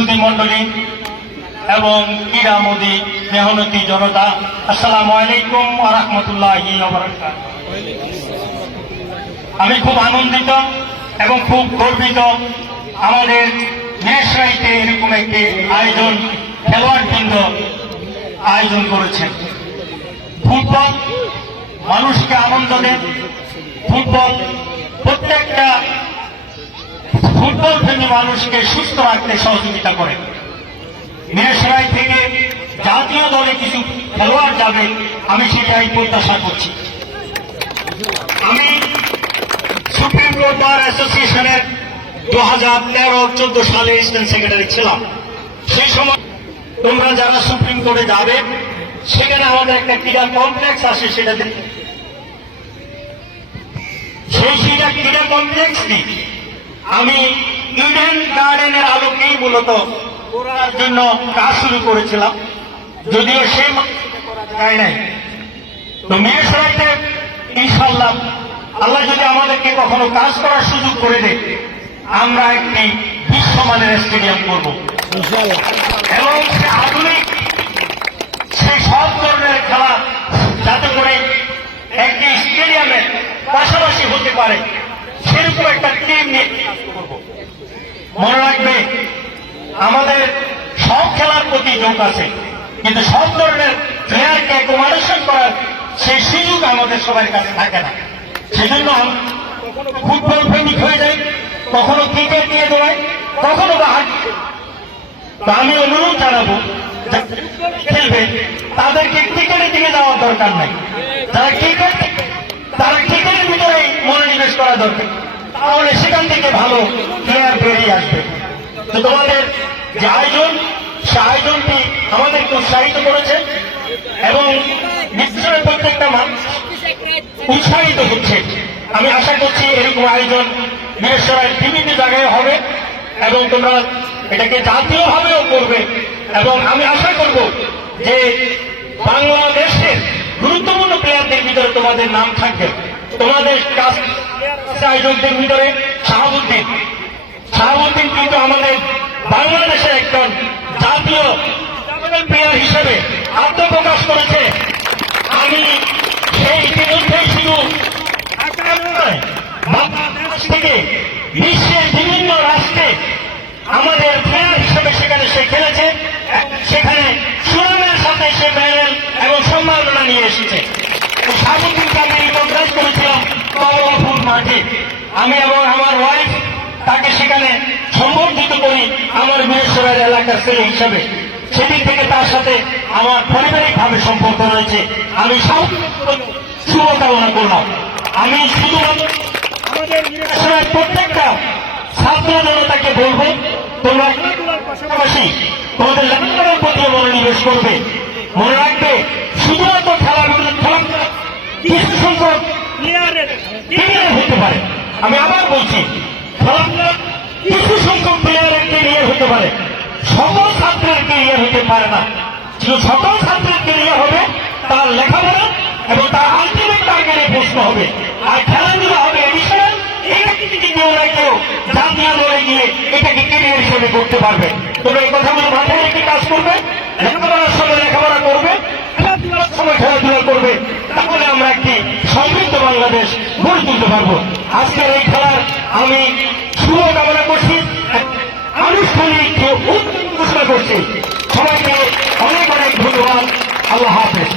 সুধী মণ্ডলী এবং ক্রীড়া মোদী মেহনতি জনতা, আসসালামু আলাইকুম ওয়া রাহমাতুল্লাহি ওয়া বারাকাতুহু। আমি খুব আনন্দিত এবং খুব গর্বিত আমাদের মেষরাইতে এরকম একটি আয়োজন খেলোয়াড়বৃন্দ আয়োজন করেছেন। ফুটবল মানুষকে আনন্দ দেয়, ফুটবল প্রত্যেকটা ফুটবল প্রেমী মানুষকে সুস্থ রাখতে সহযোগিতা করে। মেষরাই থেকে জাতীয় দলে কিছু খেলোয়াড় যাবে, আমি সেটাই প্রত্যাশা করছি। আমি সুপ্রিম কোর্ট বার অ্যাসোসিয়েশনের 2013-14 সালে স্ট্যান্ড সেক্রেটারি ছিলাম। সেই সময় তোমরা যারা সুপ্রিম কোর্টে যাবে, সেখানে আমাদের একটা ক্রীড়া কমপ্লেক্স আছে, সেটা সেই ক্রীড়া কমপ্লেক্সটি আমি ইডেন গার্ডেনের আলোকেই মূলত করার জন্য কাজ শুরু করেছিলাম, যদিও সে যায় নাই। তো মেষরাইতে ইনশাআল্লাহ আল্লাহ যদি আমাদেরকে কখনো কাজ করার সুযোগ করে দেয়, আমরা একটি বিশ্বমানের স্টেডিয়াম করব এবং সে আধুনিক সে সব ধরনের খেলা যাতে করে একটি স্টেডিয়ামের পাশাপাশি হতে পারে, সেরকম একটা টিম নিয়ে কাজ করব। মনে রাখবে, আমাদের সব খেলার প্রতি ঝোঁক আছে, কিন্তু সব ধরনের প্লেয়ারকে অ্যাকোমোডেশন করার সেই সুযোগ আমাদের সবার কাছে থাকে না। সেজন্য ফুটবল প্রেমিক হয়ে যায়, কখনো ক্রিকেট নিয়ে দৌড়ায়, কখনো বা তো আমি অনুরোধ জানাবো, খেলবে তাদেরকে ক্রিকেটের দিকে যাওয়ার দরকার নাই। যারা ক্রিকেটের ভিতরেই মনোনিবেশ করা দরকার, তাহলে সেখান থেকে ভালো প্লেয়ার বেরিয়ে আসবে। তো তোমাদের যে আয়োজন, সে আয়োজনটি আমাদেরকে উৎসাহিত করেছে এবং বিশ্বের প্রত্যেকটা মানুষ উৎসাহিত হচ্ছে। আমি আশা করছি এরকম আয়োজন মিরসরাইয়ের বিভিন্ন জায়গায় হবে এবং তোমরা এটাকে জাতীয়ভাবেও করবে। এবং আমি আশা করব যে বাংলাদেশের গুরুত্বপূর্ণ প্লেয়ারদের ভিতরে তোমাদের নাম থাকবে। তোমাদের আয়োজকদের ভিতরে শাহাবুদ্দিন কিন্তু আমাদের বাংলাদেশের একজন জাতীয় প্লেয়ার হিসেবে আত্মপ্রকাশ করেছে। আমি সেই ইতিমধ্যেই শুধু বাংলাদেশ থেকে বিশ্বের বিভিন্ন রাষ্ট্রে আমাদের প্লেয়ার হিসেবে সেখানে সে খেলেছে, সেখানে সুনামের সাথে সে মেডেল এবং সম্মাননা নিয়ে এসেছে। শাহাবুদ্দিনকে আমি রিকগনাইজ করেছিলাম কমলাপুর মাঠে। আমি এবং আমার ওয়াইফ তাকে সেখানে সম্বর্ধিত করি আমার মিরসরাইয়ের এলাকার ছেলে হিসাবে। সেদিক থেকে তার সাথে আমার পারিবারিকভাবে সম্পর্ক রয়েছে। আমি শুভকামনা করলাম। আমি শুধুমাত্র আমাদের মিরসরাইয়ের প্রত্যেকটা ছাত্র জনতাকে বলবো, তোমরা খেলাধুলার পাশাপাশি তোমাদের লেখাপড়ার প্রতি মনোনিবেশ করবে। মনে রাখবে, শুধুমাত্র খেলাধুলা কিছু সংখ্যক প্লেয়ারের হতে পারে। আমি আবার বলছি, খেলাধুলা কিছু সংখ্যক প্লেয়ারের ক্যারিয়ার হতে পারে, সকল ছাত্রের ক্যারিয়ার হতে পারে না। শুধু সকল ছাত্রের ক্যারিয়ার হবে তার লেখাপড়া এবং তার আলটিমেট টার্গেটে প্রশ্ন হবে, আর খেলাধুলা হবে এডিশনাল। কেউ জাতীয় দলে গিয়ে এটাকে ক্যারিয়ার হিসেবে করতে পারবে। তোমরা এই কথাগুলো মাথায় রেখে কাজ করবে, লেখাপড়ার সময় লেখাপড়া করবে, খেলাধুলার সময় খেলাধুলা করবে, তাহলে আমরা একটি সমৃদ্ধ বাংলাদেশ গড়ে তুলতে পারবো। আজকের এই খেলার আমি শুভকামনা করছি, আনুষ্ঠানিক ঘোষণা করছি। সবাইকে অনেক অনেক ধন্যবাদ। আল্লাহ হাফেজ।